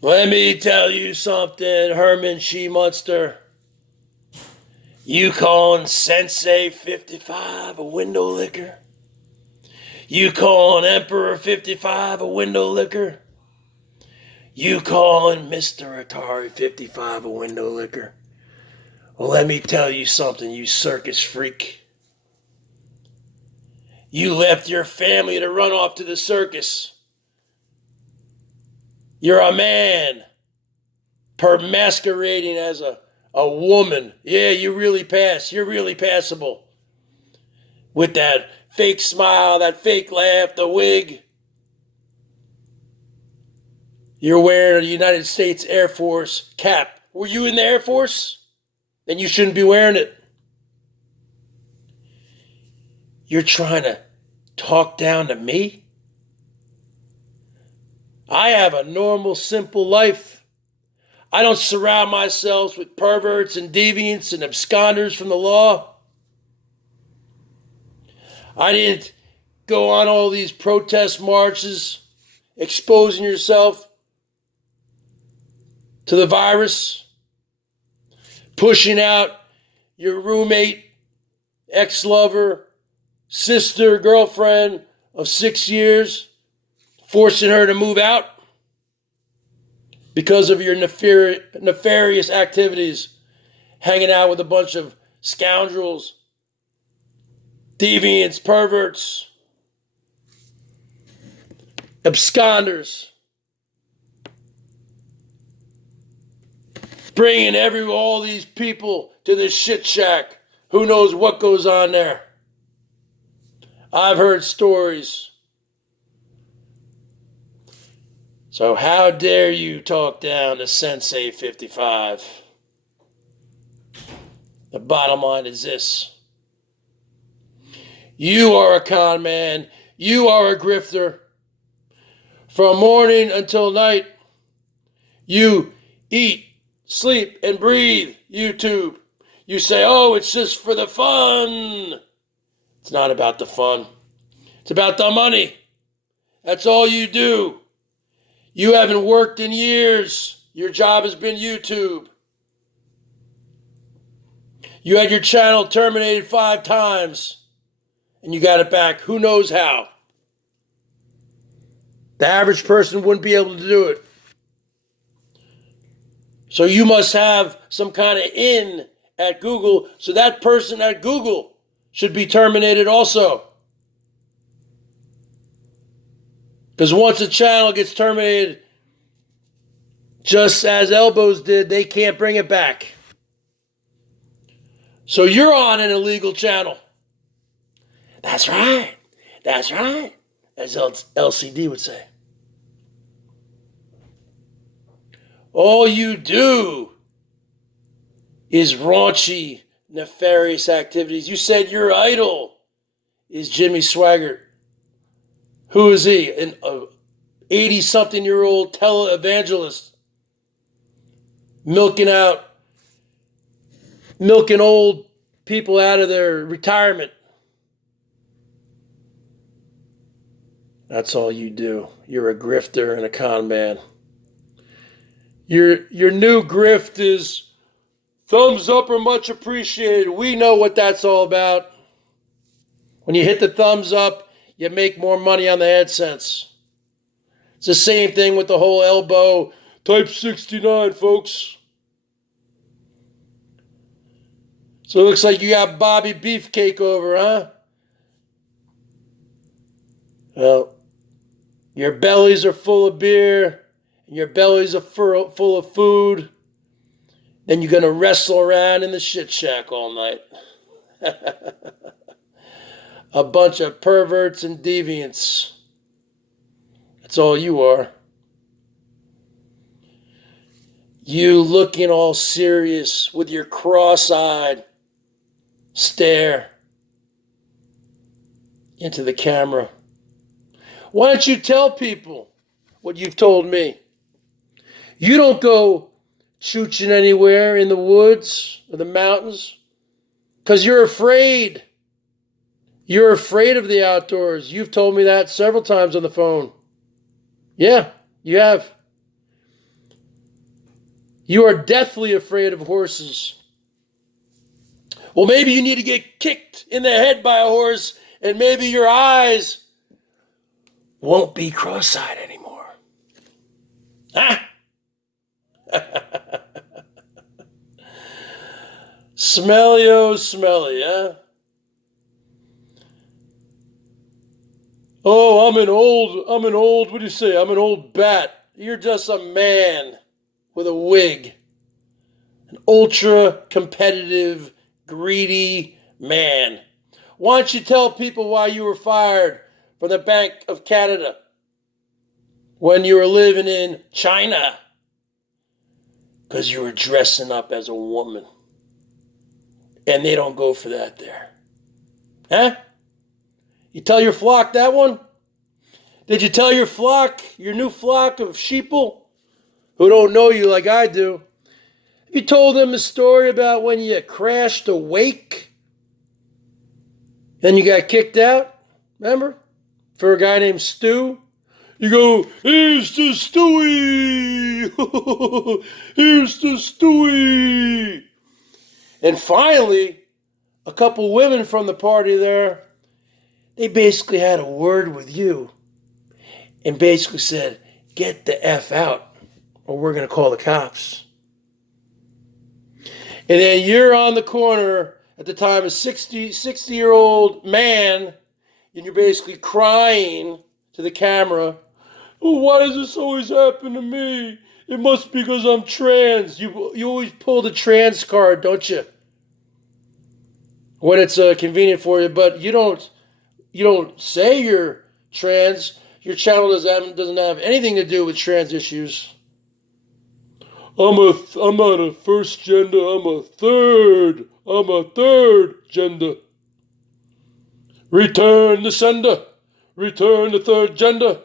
Let me tell you something, Herman She-Monster. You calling Sensei 55 a window licker? You calling Emperor 55 a window licker? You calling Mr. Atari 55 a window licker? Well, let me tell you something, you circus freak. You left your family to run off to the circus. You're a man masquerading as a woman. Yeah, you really pass. You're really passable. With that fake smile, that fake laugh, the wig. You're wearing a United States Air Force cap. Were you in the Air Force? Then you shouldn't be wearing it. You're trying to talk down to me? I have a normal, simple life. I don't surround myself with perverts and deviants and absconders from the law. I didn't go on all these protest marches, exposing yourself to the virus, pushing out your roommate, ex-lover, sister, girlfriend of 6 years, forcing her to move out because of your nefarious activities, hanging out with a bunch of scoundrels, deviants, perverts, absconders, bringing all these people to this shit shack. Who knows what goes on there? I've heard stories. So how dare you talk down to Sensei 55? The bottom line is this. You are a con man. You are a grifter. From morning until night, you eat, sleep, and breathe YouTube. You say, oh, it's just for the fun. It's not about the fun. It's about the money. That's all you do. You haven't worked in years. Your job has been YouTube. You had your channel terminated 5 times, and you got it back. Who knows how? The average person wouldn't be able to do it. So you must have some kind of in at Google, so that person at Google should be terminated also. Because once a channel gets terminated, just as Elbows did, they can't bring it back. So you're on an illegal channel. That's right. That's right. As LCD would say. All you do is raunchy, nefarious activities. You said your idol is Jimmy Swaggart. Who is he? An 80-something-year-old televangelist milking old people out of their retirement. That's all you do. You're a grifter and a con man. Your new grift is thumbs up are much appreciated. We know what that's all about. When you hit the thumbs up, you make more money on the AdSense. It's the same thing with the whole elbow. Type 69, folks. So it looks like you got Bobby Beefcake over, huh? Well, your bellies are full of beer, and your bellies are full of food. Then you're going to wrestle around in the shit shack all night. A bunch of perverts and deviants. That's all you are. You looking all serious with your cross-eyed stare into the camera. Why don't you tell people what you've told me? You don't go chooching anywhere in the woods or the mountains because you're afraid. You're afraid of the outdoors. You've told me that several times on the phone. Yeah, you have. You are deathly afraid of horses. Well, maybe you need to get kicked in the head by a horse, and maybe your eyes won't be cross-eyed anymore. Huh? Smelly-o, smelly, huh? Oh, I'm an old, what do you say? I'm an old bat. You're just a man with a wig. An ultra-competitive, greedy man. Why don't you tell people why you were fired from the Bank of Canada when you were living in China? Because you were dressing up as a woman. And they don't go for that there. Huh? You tell your flock that one? Did you tell your flock, your new flock of sheeple who don't know you like I do? You told them a story about when you crashed a wake and you got kicked out? Remember? For a guy named Stu? You go, here's to Stewie! Here's to Stewie! And finally, a couple women from the party there, they basically had a word with you and basically said, get the F out or we're going to call the cops. And then you're on the corner at the time, a 60-year-old man, and you're basically crying to the camera. Oh, why does this always happen to me? It must be because I'm trans. You always pull the trans card, don't you? When it's convenient for you, but you don't say you're trans. Your channel doesn't have anything to do with trans issues. I'm not a first gender. I'm a third gender. Return the sender. Return the third gender.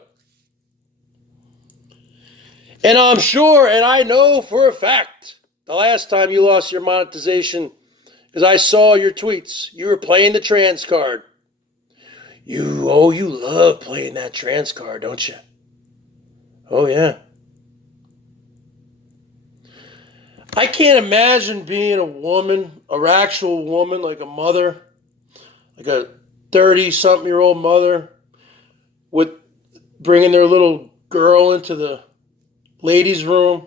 And I'm sure, and I know for a fact, the last time you lost your monetization, because I saw your tweets, you were playing the trans card. You love playing that trans card, don't you? Oh, yeah. I can't imagine being a woman, an actual woman, like a mother, like a 30-something-year-old mother, with bringing their little girl into the ladies' room,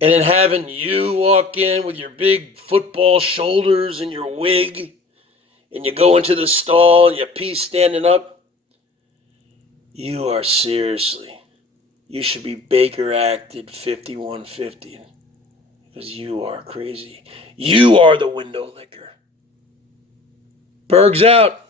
and then having you walk in with your big football shoulders and your wig, and you go into the stall and you pee standing up. You are seriously, you should be Baker acted 5150 because you are crazy. You are the window licker. Bergs out.